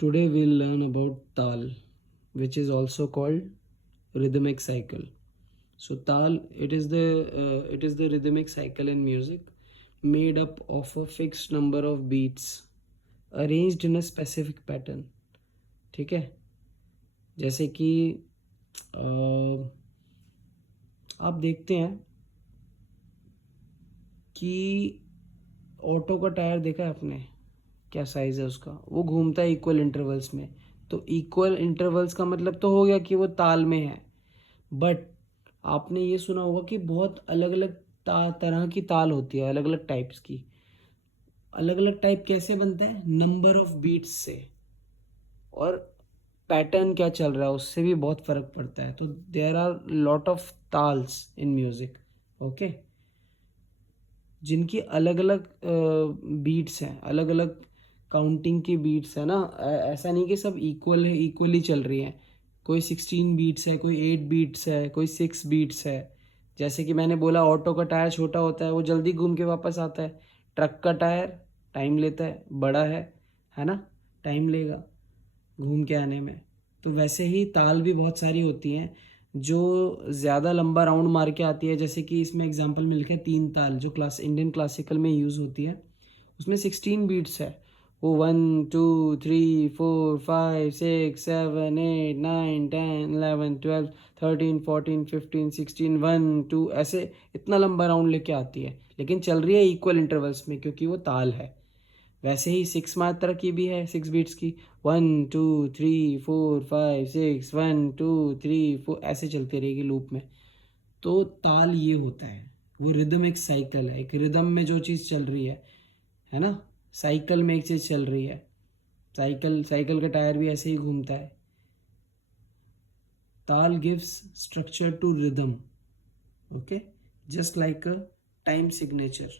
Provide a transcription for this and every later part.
Today we'll learn about Tal, which is also called rhythmic cycle. So Tal, it is the rhythmic cycle in music made up of a fixed number of beats arranged in a specific pattern. ठीक है, जैसे कि आप देखते हैं कि auto का tyre देखा है आपने, क्या साइज़ है उसका, वो घूमता है इक्वल इंटरवल्स में। तो इक्वल इंटरवल्स का मतलब तो हो गया कि वो ताल में है। बट आपने ये सुना होगा कि बहुत अलग अलग तरह की ताल होती है, अलग अलग टाइप्स की। अलग अलग टाइप कैसे बनता है? नंबर ऑफ बीट्स से, और पैटर्न क्या चल रहा है उससे भी बहुत फर्क पड़ता है। तो देयर आर लॉट ऑफ ताल्स इन म्यूजिक, ओके, जिनकी अलग अलग बीट्स हैं, अलग अलग काउंटिंग की बीट्स है ना। ऐसा नहीं कि सब इक्वल है, इक्वली चल रही हैं। कोई 16 बीट्स है, कोई 8 बीट्स है, कोई 6 बीट्स है। जैसे कि मैंने बोला, ऑटो का टायर छोटा होता है, वो जल्दी घूम के वापस आता है। ट्रक का टायर टाइम लेता है, बड़ा है ना, टाइम लेगा घूम के आने में। तो वैसे ही ताल भी बहुत सारी होती हैं जो ज़्यादा लंबा राउंड मार के आती है। जैसे कि इसमें एग्जांपल मिल गया तीन ताल, जो इंडियन क्लासिकल में यूज़ होती है। उसमें 16 बीट्स है। वो 1 2 3 4 5 6 7 8 9 10 11 12 13 14 15 16 1 2 ऐसे इतना लंबा राउंड लेके आती है, लेकिन चल रही है इक्वल इंटरवल्स में, क्योंकि वो ताल है। वैसे ही 6 मात्रा की भी है, 6 बीट्स की। 1 2 3 4 5 6 1 2 3 4 ऐसे चलती रहेगी लूप में। तो ताल ये होता है, वो रिदम एक साइकिल है। एक रिदम में जो चीज़ चल रही है ना, साइकिल में एक चीज़ चल रही है। साइकिल साइकिल का टायर भी ऐसे ही घूमता है। Taal gives structure to rhythm, okay, just like a time signature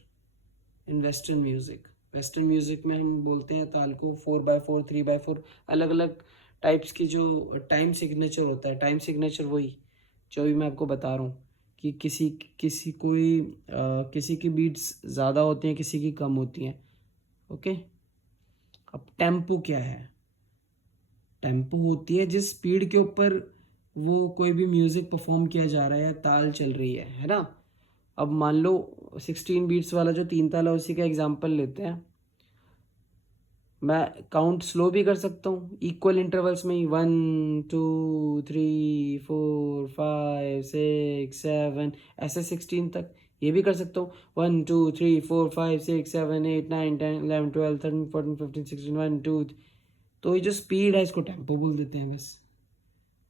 in western music. Western music में हम बोलते हैं ताल को 4/4 3/4, अलग अलग टाइप्स की जो टाइम सिग्नेचर होता है। टाइम सिग्नेचर वही जो भी मैं आपको बता रहा हूँ कि किसी किसी कोई किसी की बीट्स ज़्यादा होती हैं, किसी की कम होती हैं, ओके। अब टेम्पो क्या है? टेम्पो होती है जिस स्पीड के ऊपर वो कोई भी म्यूज़िक परफॉर्म किया जा रहा है या ताल चल रही है ना। अब मान लो 16 बीट्स वाला जो तीन ताल है, उसी का एग्जांपल लेते हैं। मैं काउंट स्लो भी कर सकता हूँ इक्वल इंटरवल्स में ही, 1 2 3 4 5 6 7 ऐसे 16 तक ये भी कर सकता हूँ। 1 2 3 4 5 6 7 8 9 10 11 12 13 14 15 16 तो ये जो स्पीड है इसको टेम्पो बोल देते हैं बस।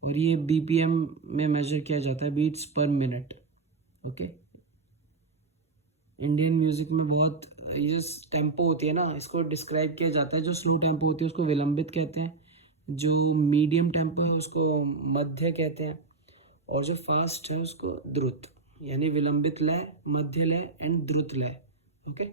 और ये बीपीएम में मेजर किया जाता है, बीट्स पर मिनट, ओके। इंडियन म्यूजिक में बहुत ये जो टेम्पो होती है ना, इसको डिस्क्राइब किया जाता है। जो स्लो टेम्पो होती है उसको विलंबित कहते हैं, जो मीडियम टेम्पो है उसको मध्य कहते हैं, और जो फास्ट है उसको द्रुत, यानी विलंबित लय, मध्य लय एंड द्रुत लय, ओके।